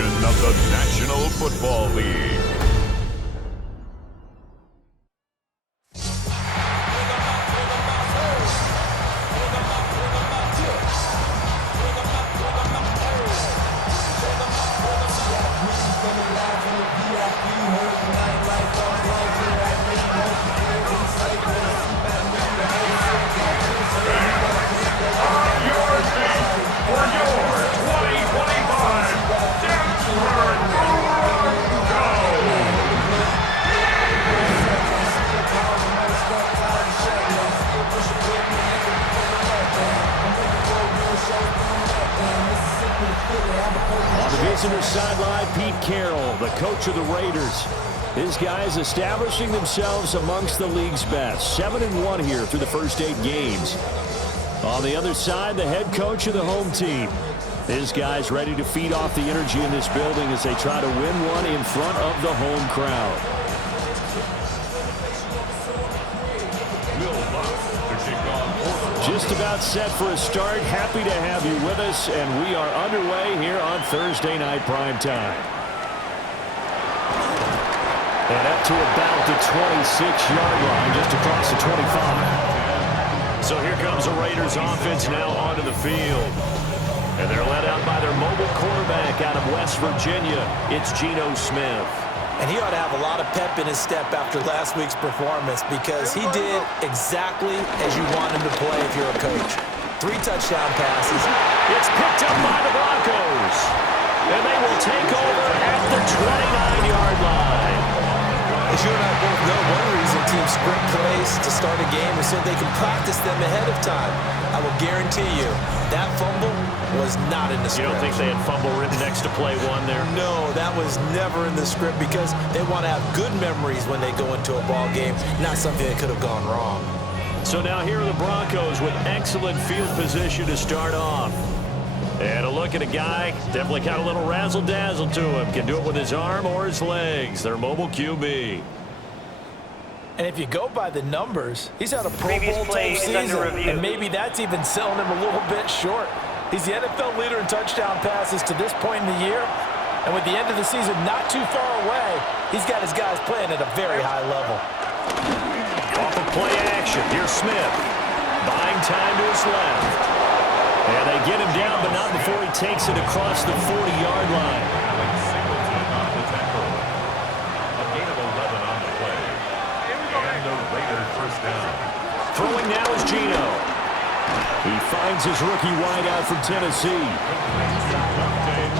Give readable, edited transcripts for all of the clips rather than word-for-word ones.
edition of the National Football League. On the visitor sideline, Pete Carroll, the coach of the Raiders. His guys establishing themselves amongst the league's best. 7-1 here through the first 8 games. On the other side, the head coach of the home team. His guys ready to feed off the energy in this building as they try to win one in front of the home crowd. Just about set for a start. Happy to have you with us, and we are underway here on Thursday Night Primetime. And up to about the 26-yard line, just across the 25. So here comes the Raiders offense now onto the field. And they're led out by their mobile quarterback out of West Virginia. It's Geno Smith. And he ought to have a lot of pep in his step after last week's performance because he did exactly as you want him to play if you're a coach. 3 touchdown passes. It's picked up by the Broncos. And they will take over at the 29-yard line. As you and I both know, one reason teams sprint plays to start a game is so they can practice them ahead of time. I will guarantee you that fumble was not in the script. You don't think they had fumble written next to play 1 there? No, that was never in the script because they want to have good memories when they go into a ball game, not something that could have gone wrong. So now here are the Broncos with excellent field position to start off. And a look at a guy, definitely got a little razzle-dazzle to him. Can do it with his arm or his legs. Their mobile QB. And if you go by the numbers, he's had a Pro Bowl type season, and maybe that's even selling him a little bit short. He's the NFL leader in touchdown passes to this point in the year, and with the end of the season not too far away, he's got his guys playing at a very high level. Off of play action, here's Smith. Buying time to his left. And they get him down, but not before he takes it across the 40-yard line. Throwing now is Geno. He finds his rookie wideout from Tennessee.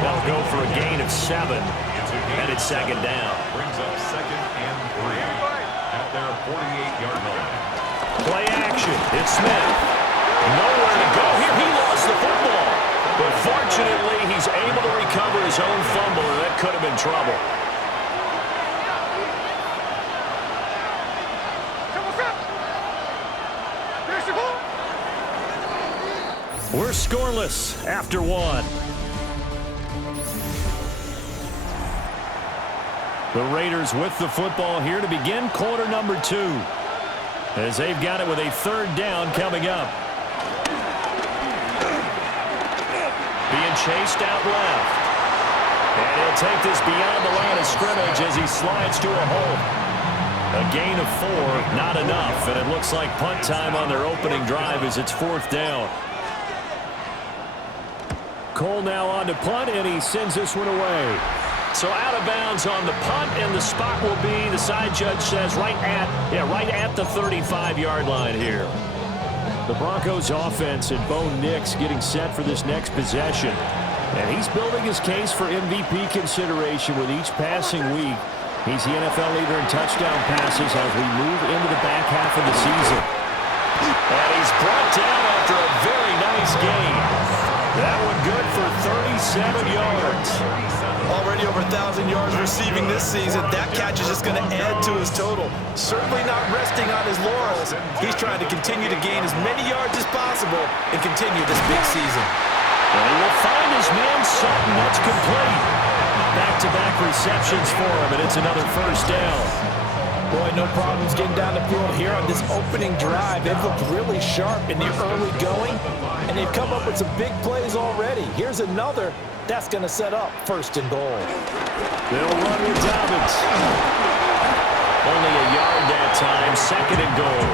They'll go for a gain of 7. And it's second down. Brings up 2nd and 3 at their 48-yard line. Play action. It's Smith. Nowhere to go here. He lost the football. But fortunately, he's able to recover his own fumble, and that could have been trouble. We're scoreless after 1. The Raiders with the football here to begin quarter number 2. As they've got it with a 3rd down coming up. Being chased out left. And he'll take this beyond the line of scrimmage as he slides to a hole. A gain of 4, not enough. And it looks like punt time on their opening drive as it's 4th down. Cole now on to punt, and he sends this one away. So out of bounds on the punt, and the spot will be, the side judge says, right at the 35-yard line here. The Broncos offense and Bo Nix getting set for this next possession. And he's building his case for MVP consideration with each passing week. He's the NFL leader in touchdown passes as we move into the back half of the season. And he's brought down after a very nice game. That one good for 37 yards. Already over 1,000 yards receiving this season. That catch is just going to add to his total. Certainly not resting on his laurels. He's trying to continue to gain as many yards as possible and continue this big season. And he will find his man Sutton. That's complete. Back-to-back receptions for him, and it's another 1st down. Boy, no problems getting down the field here on this opening drive. They've looked really sharp in the early going, and they've come up with some big plays already. Here's another that's going to set up 1st and goal. They'll run with Dobbins. Only a yard that time, 2nd and goal.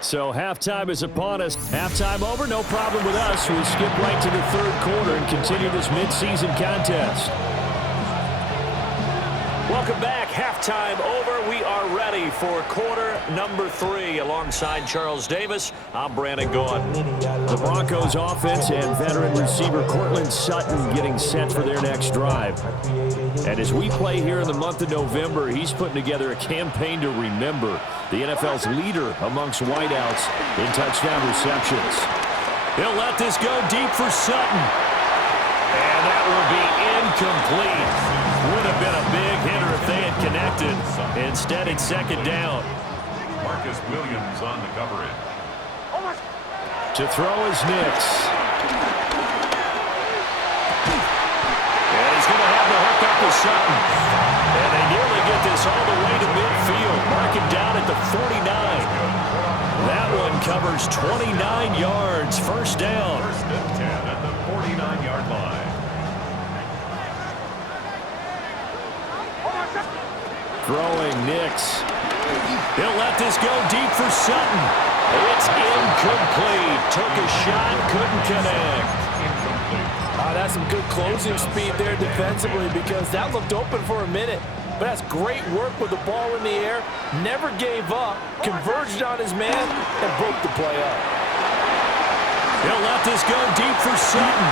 So halftime is upon us. Halftime over, no problem with us. We'll skip right to the 3rd quarter and continue this midseason contest. Welcome back. Halftime over. We are ready for quarter number 3. Alongside Charles Davis, I'm Brandon Gaudin. The Broncos offense and veteran receiver Cortland Sutton getting set for their next drive. And as we play here in the month of November, he's putting together a campaign to remember, the NFL's leader amongst wideouts in touchdown receptions. He'll let this go deep for Sutton. And that will be incomplete. Would have been a big hitter if they had connected. Instead, it's 2nd down. Marcus Williams on the coverage. To throw is Nix. And he's going to have the hook up with Sutton. And they nearly get this all the way to midfield. Mark him down at the 49. That one covers 29 yards. 1st down. 1st and 10 at the 49-yard line. Throwing Nix. He'll let this go deep for Sutton. It's incomplete. Took a shot, couldn't connect. That's some good closing speed there defensively, because that looked open for a minute. But that's great work with the ball in the air. Never gave up, converged on his man, and broke the play up. He'll let this go deep for Sutton.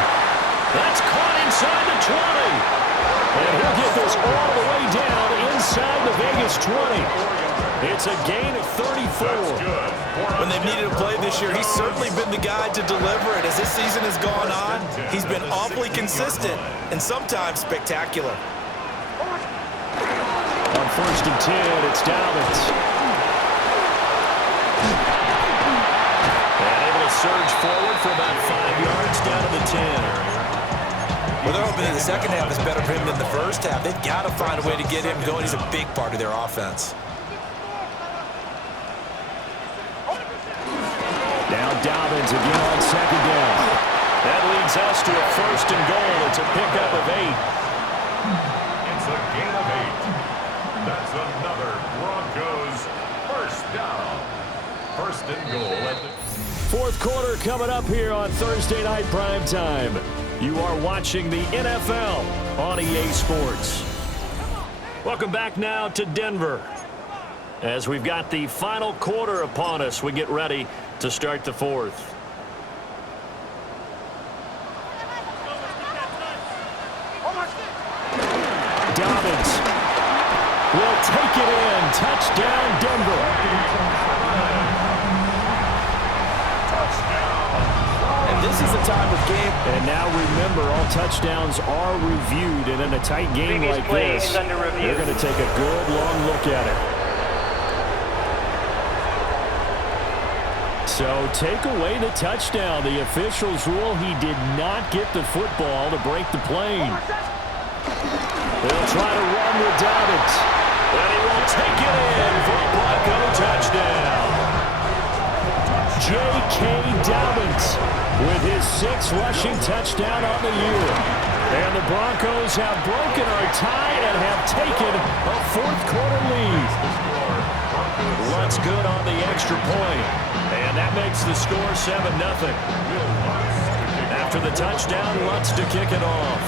That's caught inside the 20. And he'll get this all the way down inside the Vegas 20. It's a gain of 34. When they've needed a play this year, he's certainly been the guy to deliver it. As this season has gone on, he's been awfully consistent and sometimes spectacular. On 1st and 10, it's Dobbins. And able to surge forward for about 5 yards down to the 10. Well, they're hoping that the second half is better for him than the first half. They've got to find a way to get him going. He's a big part of their offense. Now Dobbins again on 2nd down. That leads us to a 1st and goal. It's a pickup of 8. It's a gain of 8. That's another Broncos 1st down. 1st and goal at the 4th quarter coming up here on Thursday Night Primetime. You are watching the NFL on EA Sports. Welcome back now to Denver. As we've got the final quarter upon us, we get ready to start the 4th. Dobbins will take it in. Touchdown, Denver. This is the time of game. And now remember, all touchdowns are reviewed. And in a tight game like this, they're going to take a good long look at it. So take away the touchdown. The officials rule he did not get the football to break the plane. They'll try to run with Dobbins. And he will take it in for a Bronco touchdown. J.K. Dobbins with his 6th rushing touchdown on the year. And the Broncos have broken our tie and have taken a 4th quarter lead. Lutz good on the extra point. And that makes the score 7-0. After the touchdown, Lutz to kick it off.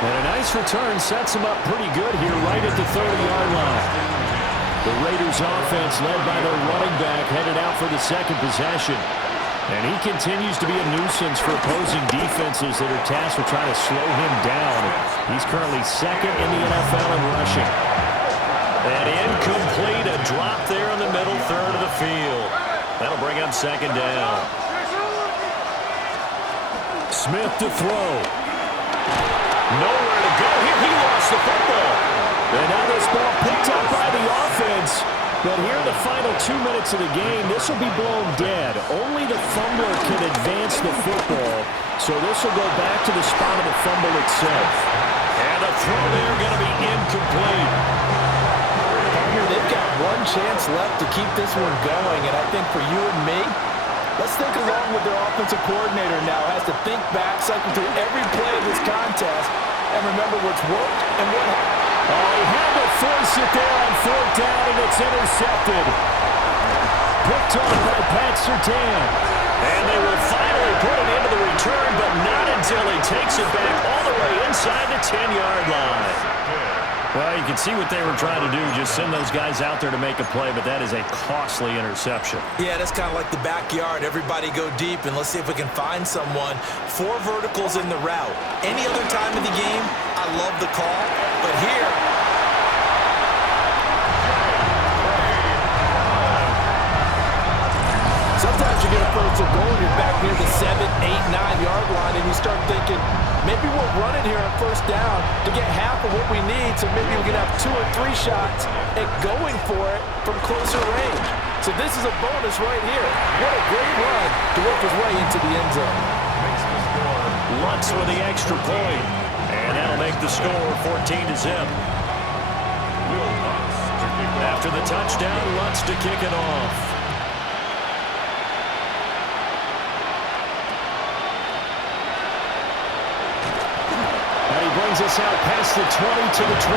And a nice return sets him up pretty good here right at the 30-yard line. The Raiders offense led by their running back headed out for the 2nd possession. And he continues to be a nuisance for opposing defenses that are tasked with trying to slow him down. He's currently 2nd in the NFL in rushing. And incomplete, a drop there in the middle third of the field. That'll bring up 2nd down. Smith to throw. Nowhere to go here. He lost the football. And now this ball picked up by the offense. But here in the final 2 minutes of the game, this will be blown dead. Only the fumbler can advance the football. So this will go back to the spot of the fumble itself. And the throw there going to be incomplete. They've got one chance left to keep this one going, and I think for you and me, let's think along with their offensive coordinator now. Has to think back, cycle through every play of this contest, and remember what's worked and what happened. Oh, he had to force it there on 4th down, and it's intercepted. Picked off by Pat Surtain. And they will finally put it into the return, but not until he takes it back all the way inside the 10-yard line. Well, you can see what they were trying to do, just send those guys out there to make a play, but that is a costly interception. Yeah, that's kind of like the backyard. Everybody go deep, and let's see if we can find someone. 4 verticals in the route. Any other time of the game, I love the call, but here, sometimes you get a first and goal, and you're back near the 7, 8, 9-yard line, and you start thinking, maybe we'll run it here on 1st down to get half of what we need, so maybe we can have 2 or 3 shots at going for it from closer range. So this is a bonus right here. What a great run to work his way into the end zone. Lutz with the extra point, and that'll make the score 14-0. After the touchdown, Lutz to kick it off. Brings us out past the 20 to the 24.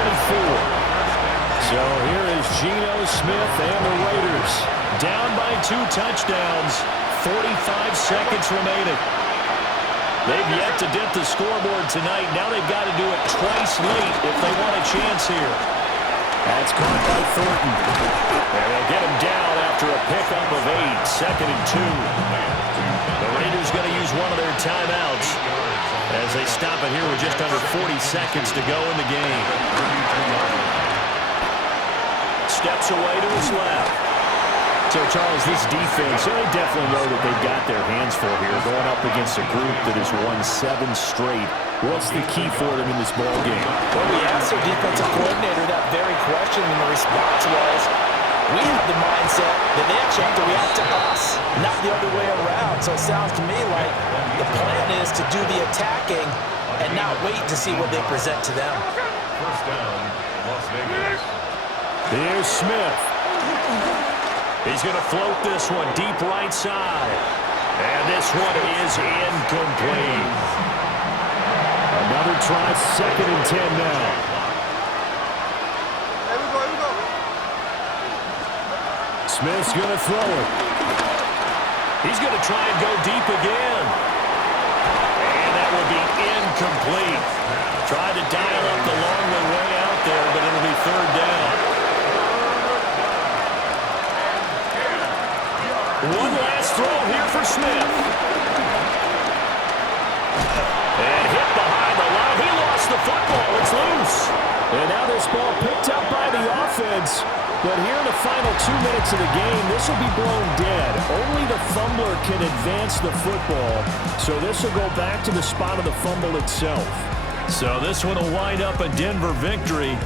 So here is Geno Smith and the Raiders down by 2 touchdowns, 45 seconds remaining. They've yet to dip the scoreboard tonight. Now they've got to do it twice late if they want a chance here. That's caught by Thornton. And they'll get him down after a pickup of 8, 2nd and 2. The Raiders going to use one of their timeouts as they stop it here with just under 40 seconds to go in the game. Steps away to his left. So, Charles, this defense, they definitely know that they've got their hands full here, going up against a group that has won 7 straight. What's the key for them in this ball game? Well, we asked their defensive coordinator that very question, and the response was, we have the mindset that they actually have to react to us, not the other way around. So it sounds to me like the plan is to do the attacking and not wait to see what they present to them. 1st down, Las Vegas. Here's Smith. He's going to float this one deep right side. And this one is incomplete. Another try, 2nd and 10 now. Smith's going to throw it. He's going to try and go deep again. And that will be incomplete. Tried to dial up the long way out there, but it'll be 3rd down. One last throw here for Smith. And hit behind the line. He lost the football. It's loose. And now this ball picked up by the offense. But here in the final 2 minutes of the game, this will be blown dead. Only the fumbler can advance the football. So this will go back to the spot of the fumble itself. So this one will wind up a Denver victory.